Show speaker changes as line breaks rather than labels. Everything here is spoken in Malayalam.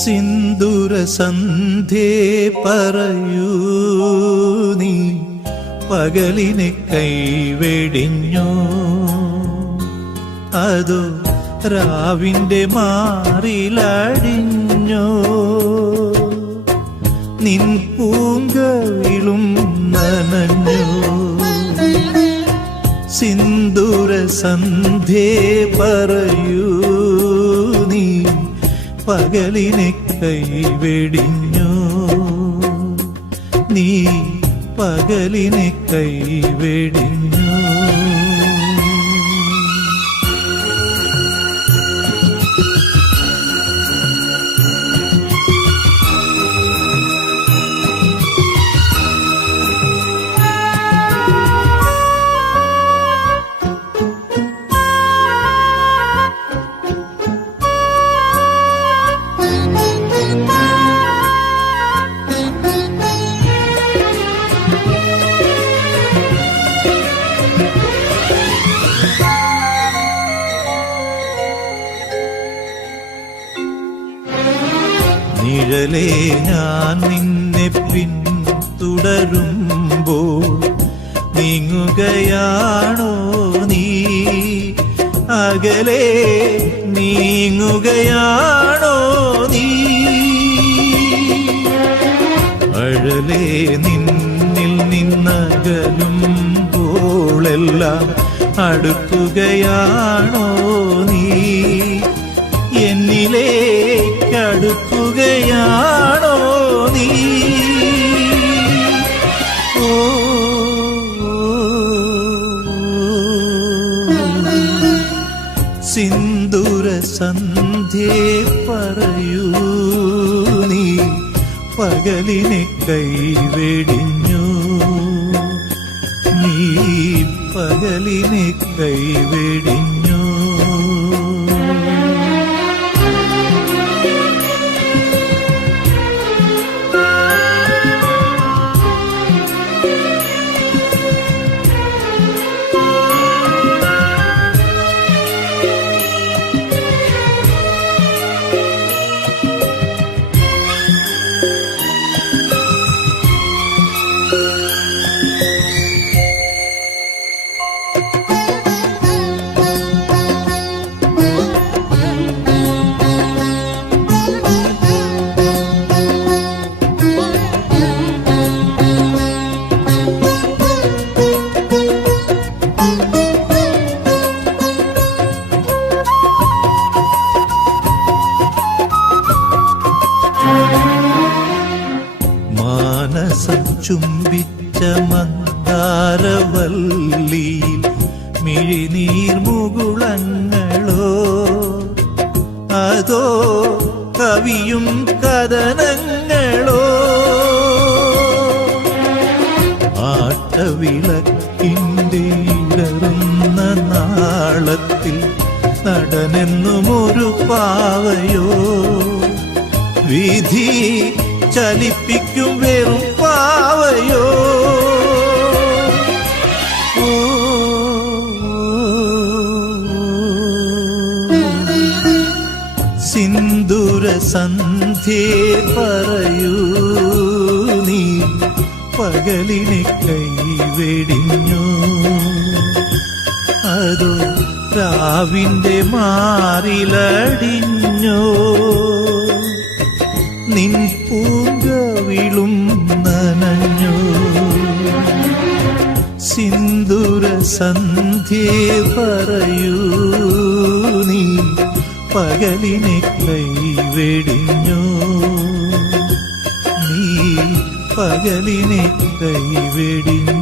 സിന്ദൂര സന്ധ്യേ പറയൂ നീ പകലിനെ കൈവെടിഞ്ഞോ അതോ രാവിന്റെ മാറിലടിഞ്ഞോ? നിൻ പൂങ്കവിളും നനഞ്ഞോ? സിന്ദൂര സന്ധ്യേ പറയൂ പകലിനെ കൈവെടിഞ്ഞോ നീ പകലിനെ കൈവെടിഞ്ഞോ നിഴലേ ഞാൻ നിന്നെ പിന്തുടരുമ്പോൾ നീങ്ങുകയാണോ നീ? അകലെ നീങ്ങുകയാണോ നീ? അഴലേ നിന്നിൽ നിന്നകലുമ്പോളെല്ലാം അടുക്കുകയാണോ നീ എന്നിലേക്കടുക്കുകയാണോ നീ ഓ സിന്ദൂര സന്ധ്യേ പറയൂ നീ പകലിനെ കൈവെടിഞ്ഞു പകലിനെ കൈവെടിഞ്ഞു ചുംബിച്ച മന്ദാരവല്ലിയിൽ മിഴിനീർ മുകുളങ്ങളോ? അതോ കവിയും കഥനങ്ങളോ? ആട്ടവിളക്കിന്റെ ഇടറുന്ന നാളത്തിൽ നടനെന്നും ഒരു പാവയോ? വിധി ചലിപ്പിക്കും വെറും പാവയോ? സിന്ദൂര സന്ധ്യേ പറയൂ നീ പകലിനെ കൈവെടിഞ്ഞോ? അതോ രാവിന്റെ മാറിലടിഞ്ഞോ? സന്ധ്യേ പറയൂ നീ. പകലിനെ കൈവെടിഞ്ഞോ. നീ പകലിനെ കൈവെടിഞ്ഞോ.